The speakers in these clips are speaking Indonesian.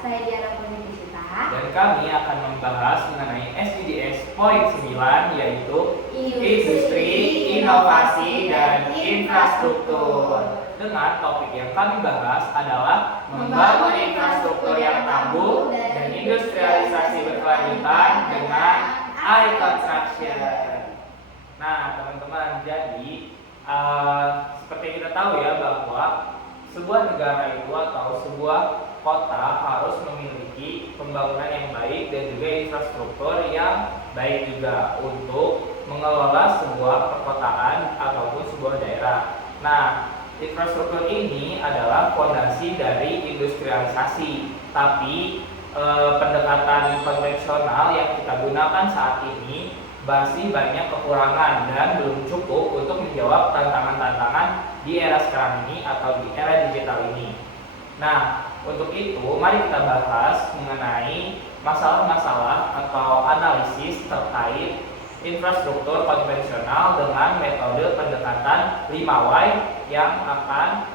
Saya Diana Purnitisita. Dan kami akan membahas mengenai SDGs poin 9, yaitu industri, inovasi, dan infrastruktur. Dengan topik yang kami bahas adalah membangun infrastruktur yang tangguh dan industrialisasi berkelanjutan dengan I-Construction. Nah, teman-teman, jadi seperti kita tahu ya bahwa sebuah negara itu atau sebuah kota harus memiliki pembangunan yang baik dan juga infrastruktur yang baik juga untuk mengelola sebuah perkotaan ataupun sebuah daerah. Nah, infrastruktur ini adalah fondasi dari industrialisasi, tapi pendekatan konvensional yang kita gunakan saat ini masih banyak kekurangan dan belum cukup untuk menjawab tantangan-tantangan di era sekarang ini atau di era digital ini. Nah, untuk itu mari kita bahas mengenai masalah-masalah atau analisis terkait infrastruktur konvensional dengan metode pendekatan 5Y yang akan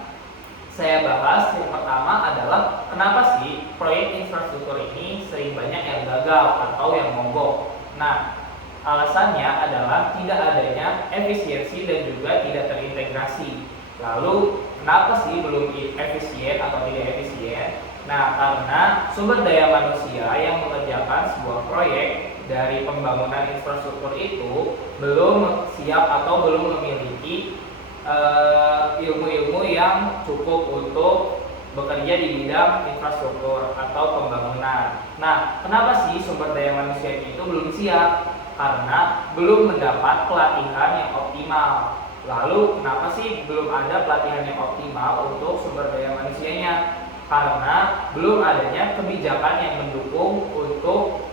saya bahas. Yang pertama adalah kenapa sih proyek infrastruktur ini sering banyak yang gagal atau yang mogok. Nah, alasannya adalah tidak adanya efisiensi dan juga tidak terintegrasi. Lalu kenapa sih belum efisien atau tidak efisien? Nah, karena sumber daya manusia yang mengerjakan sebuah proyek dari pembangunan infrastruktur itu belum siap atau belum memiliki ilmu-ilmu yang cukup untuk bekerja di bidang infrastruktur atau pembangunan. Nah, kenapa sih sumber daya manusia itu belum siap? Karena belum mendapat pelatihan yang optimal. Lalu kenapa sih belum ada pelatihan yang optimal untuk sumber daya manusianya? Karena belum adanya kebijakan yang mendukung untuk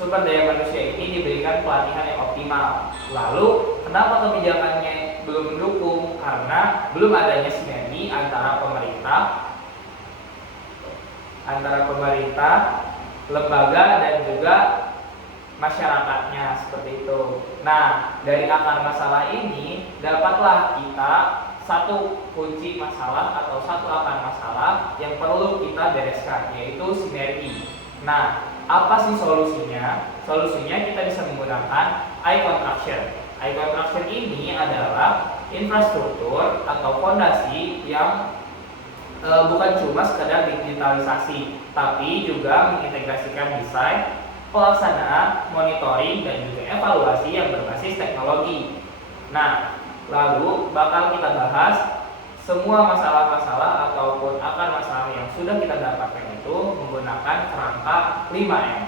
sumber daya manusia ini diberikan pelatihan yang optimal. Lalu kenapa kebijakannya belum mendukung? Karena belum adanya sinergi antara pemerintah, lembaga dan juga masyarakatnya, seperti itu. Nah, dari akar masalah ini dapatlah kita satu kunci masalah atau satu akar masalah yang perlu kita bereskan, yaitu sinergi. Nah, apa sih solusinya? Solusinya kita bisa menggunakan I-Construction. I-Construction ini adalah infrastruktur atau fondasi yang bukan cuma sekedar digitalisasi, tapi juga mengintegrasikan desain, pelaksanaan, monitoring, dan juga evaluasi yang berbasis teknologi. Nah, lalu bakal kita bahas semua masalah-masalah ataupun akar masalah yang sudah kita dapatkan itu menggunakan kerangka 5M.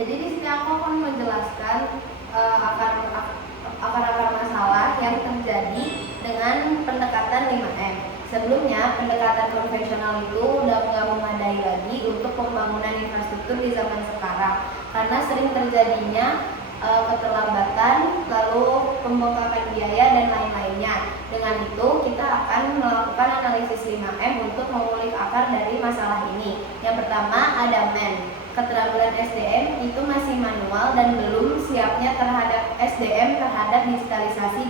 Jadi di sini aku akan menjelaskan akar-akar masalah yang terjadi dengan pendekatan 5M. Sebelumnya, pendekatan konvensional itu udah nggak memadai lagi untuk pembangunan infrastruktur di zaman sekarang karena sering terjadinya keterlambatan, lalu pembengkakan biaya dan lain-lainnya. Dengan itu, kita akan melakukan analisis 5M untuk mengulik akar dari masalah ini. Yang pertama, ada man. Keterampilan SDM itu masih manual dan belum siapnya terhadap SDM terhadap digitalisasi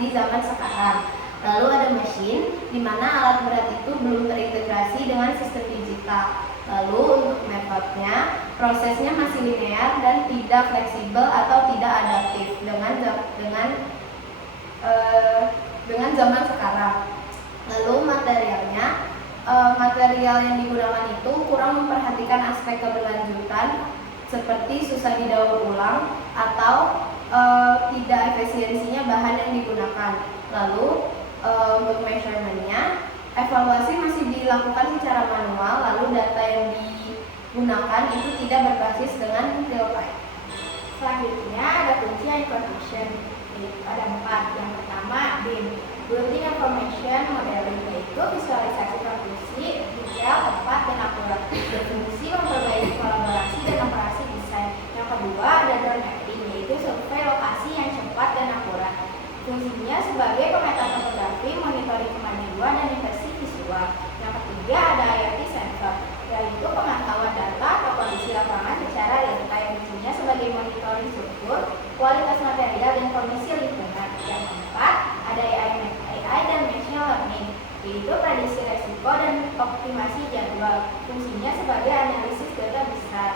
di zaman sekarang. Lalu ada mesin, di mana alat berat itu belum terintegrasi dengan sistem digital. Lalu untuk metodenya, prosesnya masih linear dan tidak fleksibel atau tidak adaptif dengan zaman sekarang. Lalu materialnya, material yang digunakan itu kurang memperhatikan aspek keberlanjutan seperti susah didaur ulang atau tidak efisiensinya bahan yang digunakan. Lalu untuk measurementnya, evaluasi masih dilakukan secara manual, lalu data yang digunakan itu tidak berbasis dengan real time. Selanjutnya ada kunci I-Construction, ada 4. Yang pertama, BIM, Building Information Modeling, yaitu visualisasi konstruksi, detail, tepat, dan akurat, berfungsi memperbaiki kolaborasi dan operasi desain. Yang kedua ada drone mapping, yaitu survei lokasi yang cepat dan akurat. Fungsinya sebagai pemetaan topografi, monitoring kemajuan dan inversi visual. Yang ketiga ada IoT sensor, yaitu pengetahuan data atau kondisi lapangan secara real time. Fungsinya sebagai monitoring struktur, kualitas material dan kondisi lingkungan. Yang keempat ada AI dan machine learning, yaitu prediksi resiko dan estimasi jadwal. Fungsinya sebagai analisis data besar.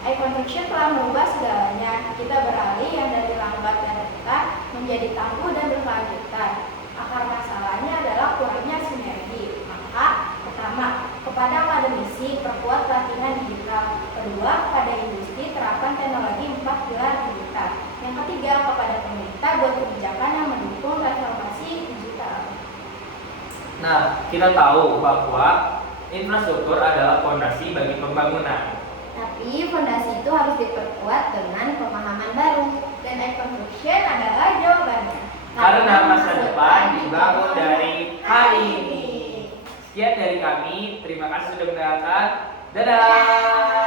iConvection telah merubah segalanya. Kita beralih yang dari lambat dan rentan menjadi tangguh dan berkelanjutan. Akar masalahnya adalah kurangnya sinergi. Maka, pertama, kepada akademisi perkuat pelatihan digital. Kedua, pada industri terapkan teknologi 4 pilar digital. Yang ketiga, kepada pemerintah buat kebijakan yang mendukung transformasi digital. Nah, kita tahu bahwa infrastruktur adalah fondasi bagi pembangunan. Tapi fondasi itu harus diperkuat dengan pemahaman baru. Dan iConvection adalah jawabannya. Karena masa depan dibangun dari hari ini. Sekian dari kami, terima kasih sudah mendengarkan. Dadah!